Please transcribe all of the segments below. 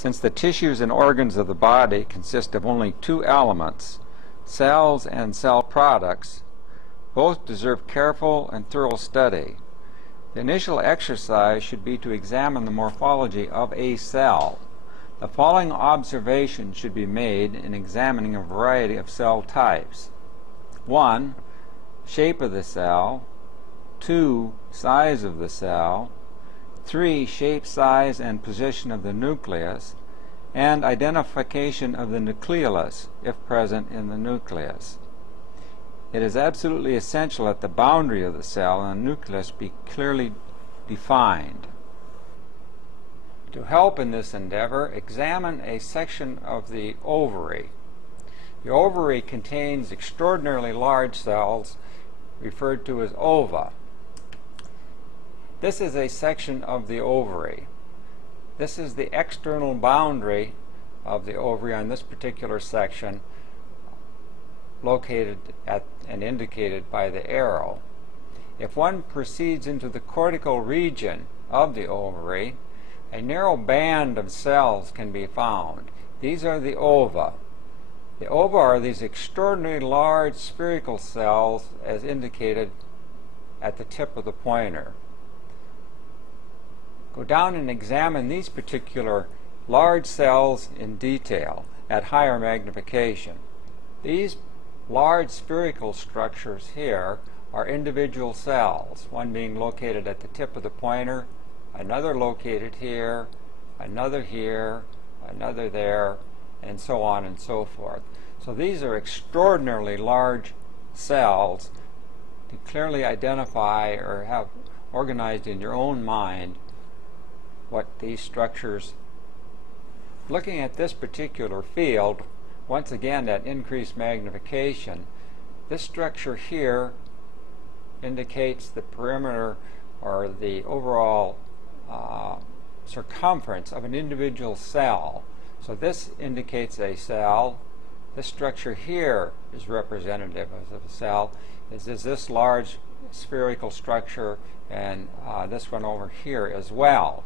Since the tissues and organs of the body consist of only two elements, cells and cell products, both deserve careful and thorough study. The initial exercise should be to examine the morphology of a cell. The following observations should be made in examining a variety of cell types. 1. Shape of the cell. 2. Size of the cell. 3. Shape, size, and position of the nucleus, and identification of the nucleolus, if present in the nucleus. It is absolutely essential that the boundary of the cell and the nucleus be clearly defined. To help in this endeavor, examine a section of the ovary. The ovary contains extraordinarily large cells referred to as ova. This is a section of the ovary. This is the external boundary of the ovary on this particular section, located at and indicated by the arrow. If one proceeds into the cortical region of the ovary, a narrow band of cells can be found. These are the ova. The ova are these extraordinarily large spherical cells as indicated at the tip of the pointer. Go down and examine these particular large cells in detail at higher magnification. These large spherical structures here are individual cells, one being located at the tip of the pointer, another located here, another here, another there, and so on and so forth. So these are extraordinarily large cells to clearly identify or have organized in your own mind what these structures. Looking at this particular field, once again at increased magnification, this structure here indicates the perimeter or the overall circumference of an individual cell. So this indicates a cell. This structure here is representative of a cell. This is this large spherical structure, and this one over here as well.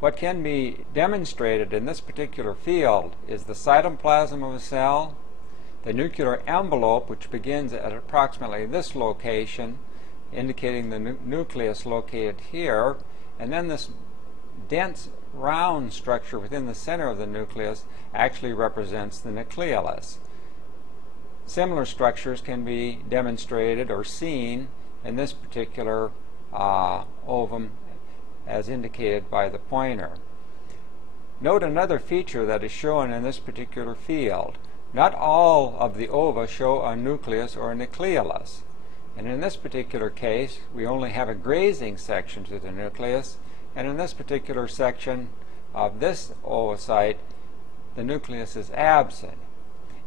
What can be demonstrated in this particular field is the cytoplasm of a cell, the nuclear envelope, which begins at approximately this location, indicating the nucleus located here, and then this dense round structure within the center of the nucleus actually represents the nucleolus. Similar structures can be demonstrated or seen in this particular ovum as indicated by the pointer. Note another feature that is shown in this particular field. Not all of the ova show a nucleus or a nucleolus. And in this particular case, we only have a grazing section to the nucleus, and in this particular section of this oocyte, the nucleus is absent.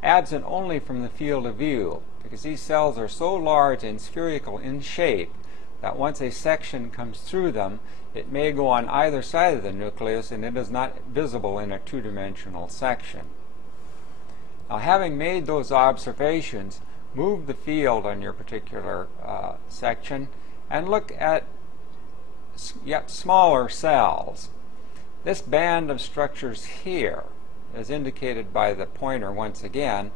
Absent only from the field of view, because these cells are so large and spherical in shape that once a section comes through them, it may go on either side of the nucleus, and it is not visible in a two-dimensional section. Now, having made those observations, move the field on your particular section and look at yet smaller cells. This band of structures here, as indicated by the pointer once again,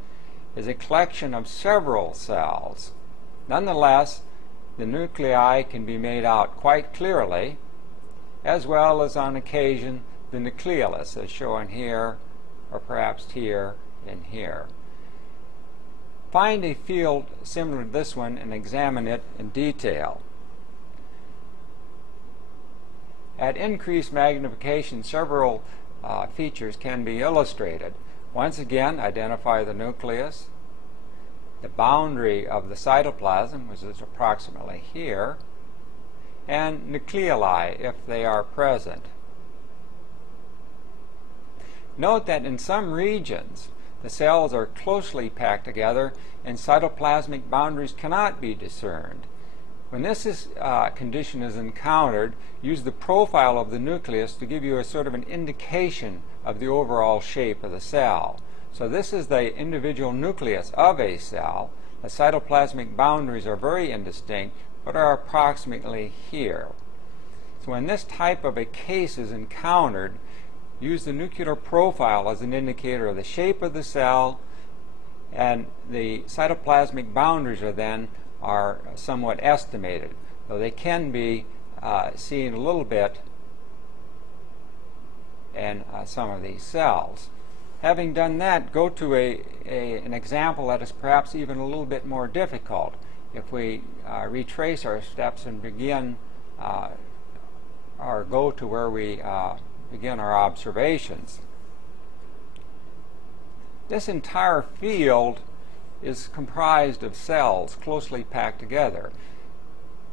is a collection of several cells. Nonetheless, the nuclei can be made out quite clearly, as well as on occasion the nucleolus, as shown here, or perhaps here and here. Find a field similar to this one and examine it in detail. At increased magnification, several features can be illustrated. Once again, identify the nucleus, the boundary of the cytoplasm, which is approximately here, and nucleoli if they are present. Note that in some regions the cells are closely packed together and cytoplasmic boundaries cannot be discerned. When this condition is encountered, use the profile of the nucleus to give you a sort of an indication of the overall shape of the cell. So this is the individual nucleus of a cell. The cytoplasmic boundaries are very indistinct, but are approximately here. So when this type of a case is encountered, use the nuclear profile as an indicator of the shape of the cell, and the cytoplasmic boundaries are somewhat estimated, though they can be seen a little bit in some of these cells. Having done that, go to an example that is perhaps even a little bit more difficult. If we retrace our steps and begin or go to where we begin our observations. This entire field is comprised of cells closely packed together.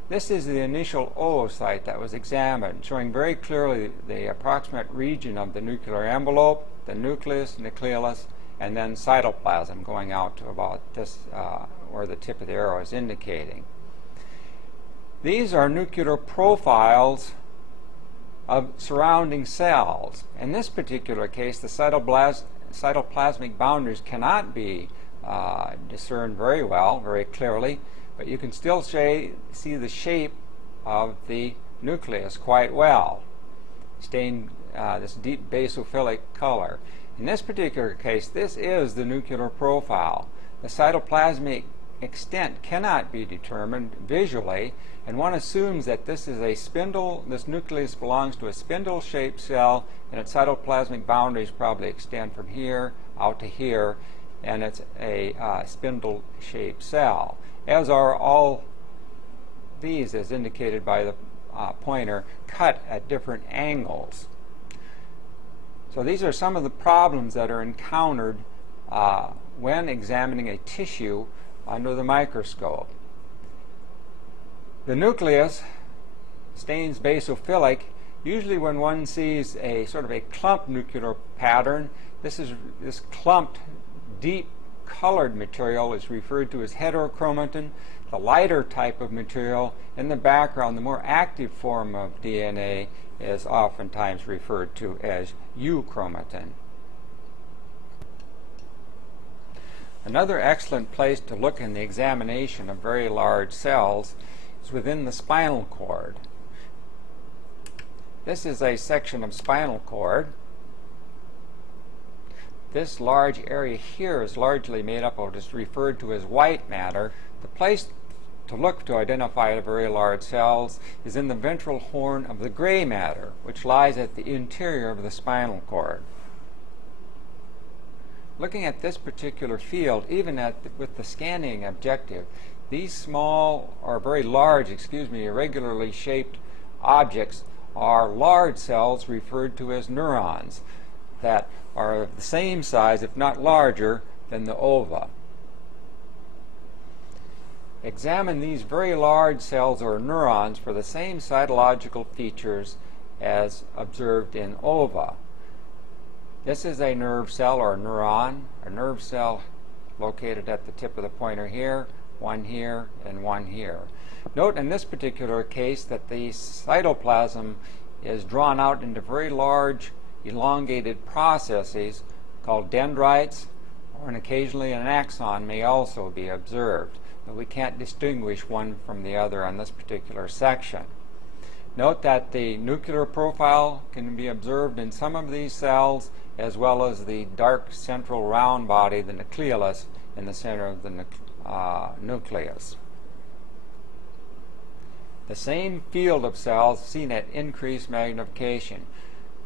This is the initial oocyte that was examined, showing very clearly the approximate region of the nuclear envelope, the nucleus, nucleolus, and then cytoplasm going out to about this, where the tip of the arrow is indicating. These are nuclear profiles of surrounding cells. In this particular case, the cytoplasmic boundaries cannot be discerned very well, very clearly, but you can still see the shape of the nucleus quite well, stained this deep basophilic color. In this particular case, this is the nuclear profile. The cytoplasmic extent cannot be determined visually, and one assumes that this is a spindle, this nucleus belongs to a spindle-shaped cell, and its cytoplasmic boundaries probably extend from here out to here, and it's a spindle-shaped cell, as are all these, as indicated by the pointer, cut at different angles. So these are some of the problems that are encountered when examining a tissue under the microscope. The nucleus stains basophilic. Usually when one sees a sort of a clumped nuclear pattern, this clumped, deep colored material is referred to as heterochromatin. The lighter type of material in the background, the more active form of DNA, is oftentimes referred to as euchromatin. Another excellent place to look in the examination of very large cells is within the spinal cord. This is a section of spinal cord. This large area here is largely made up of what is referred to as white matter. The place to look to identify the very large cells is in the ventral horn of the gray matter, which lies at the interior of the spinal cord. Looking at this particular field, even with the scanning objective, these small, or very large, irregularly shaped objects are large cells referred to as neurons that are of the same size, if not larger, than the ova. Examine these very large cells or neurons for the same cytological features as observed in ova. This is a nerve cell or neuron, a nerve cell located at the tip of the pointer here, one here, and one here. Note in this particular case that the cytoplasm is drawn out into very large elongated processes called dendrites, and occasionally an axon may also be observed, but we can't distinguish one from the other on this particular section. Note that the nuclear profile can be observed in some of these cells, as well as the dark central round body, the nucleolus, in the center of the nucleus. The same field of cells seen at increased magnification,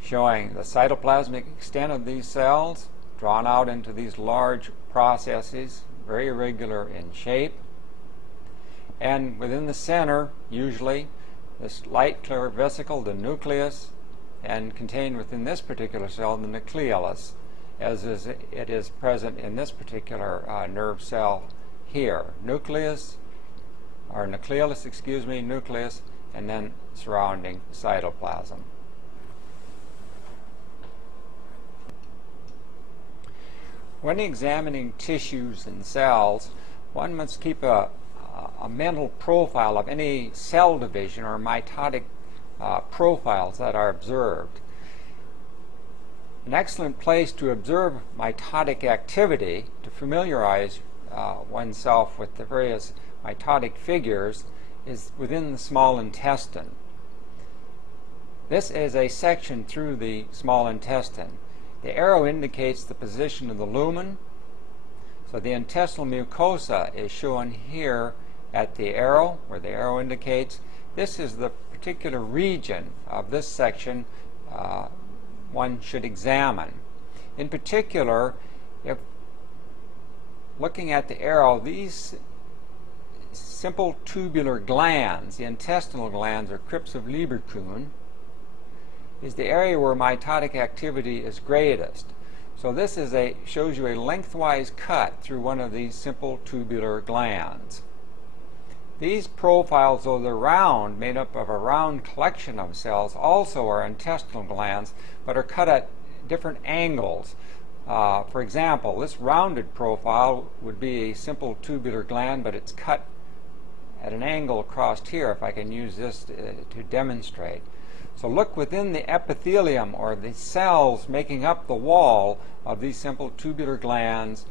showing the cytoplasmic extent of these cells drawn out into these large processes, very irregular in shape, and within the center, usually, this light clear vesicle, the nucleus, and contained within this particular cell, the nucleolus, as it is present in this particular nerve cell here. Nucleus, or nucleolus, nucleus, and then surrounding cytoplasm. When examining tissues and cells, one must keep a mental profile of any cell division or mitotic profiles that are observed. An excellent place to observe mitotic activity, to familiarize oneself with the various mitotic figures, is within the small intestine. This is a section through the small intestine. The arrow indicates the position of the lumen. So the intestinal mucosa is shown here at the arrow, where the arrow indicates. This is the particular region of this section one should examine. In particular, if looking at the arrow, these simple tubular glands, the intestinal glands, or crypts of Lieberkühn, is the area where mitotic activity is greatest. So this shows you a lengthwise cut through one of these simple tubular glands. These profiles, though they're round, made up of a round collection of cells, also are intestinal glands, but are cut at different angles. For example, this rounded profile would be a simple tubular gland, but it's cut at an angle across here, if I can use this to demonstrate. So look within the epithelium, or the cells making up the wall of these simple tubular glands,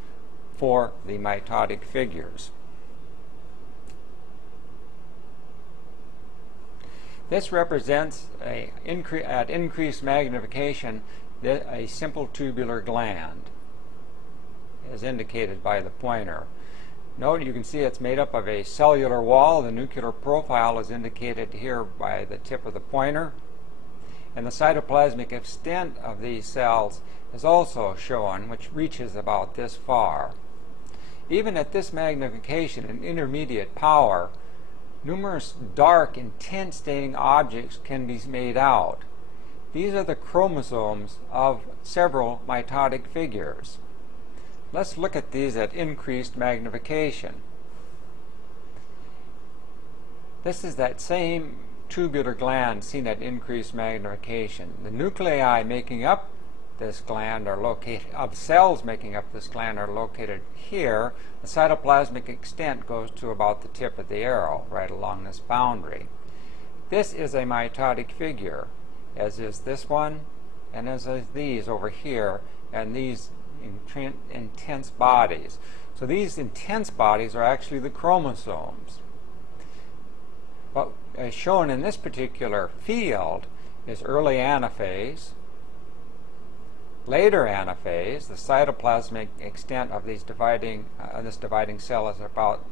for the mitotic figures. This represents at increased magnification a simple tubular gland, as indicated by the pointer. Note, you can see it's made up of a cellular wall. The nuclear profile is indicated here by the tip of the pointer. And the cytoplasmic extent of these cells is also shown, which reaches about this far. Even at this magnification and intermediate power, numerous dark, intense staining objects can be made out. These are the chromosomes of several mitotic figures. Let's look at these at increased magnification. This is that same tubular gland seen at increased magnification. The nuclei making up this gland are located, of cells making up this gland, are located here. The cytoplasmic extent goes to about the tip of the arrow, right along this boundary. This is a mitotic figure, as is this one, and as is these over here, and these intense bodies. So these intense bodies are actually the chromosomes. What is shown in this particular field is early anaphase, later anaphase. The cytoplasmic extent of these this dividing cell is about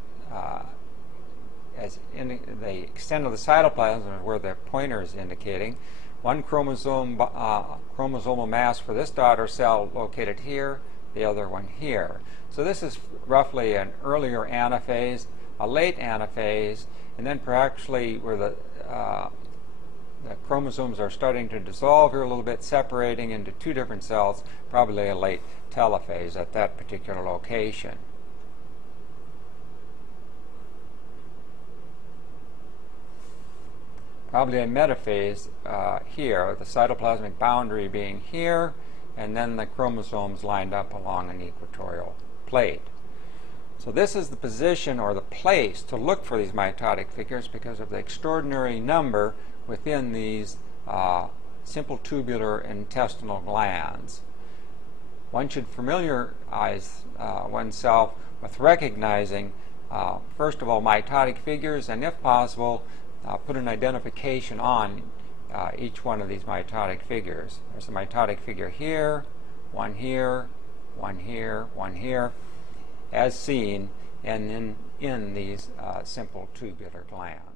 the extent of the cytoplasm is where the pointer is indicating. One chromosomal mass for this daughter cell located here, the other one here. So this is roughly an earlier anaphase, a late anaphase, and then perhaps where the chromosomes are starting to dissolve here a little bit, separating into two different cells, probably a late telophase at that particular location. Probably a metaphase here, the cytoplasmic boundary being here, and then the chromosomes lined up along an equatorial plate. So this is the position or the place to look for these mitotic figures because of the extraordinary number within these simple tubular intestinal glands. One should familiarize oneself with recognizing, first of all, mitotic figures, and if possible, put an identification on each one of these mitotic figures. There's a mitotic figure here, one here, one here, one here, as seen in these simple tubular glands.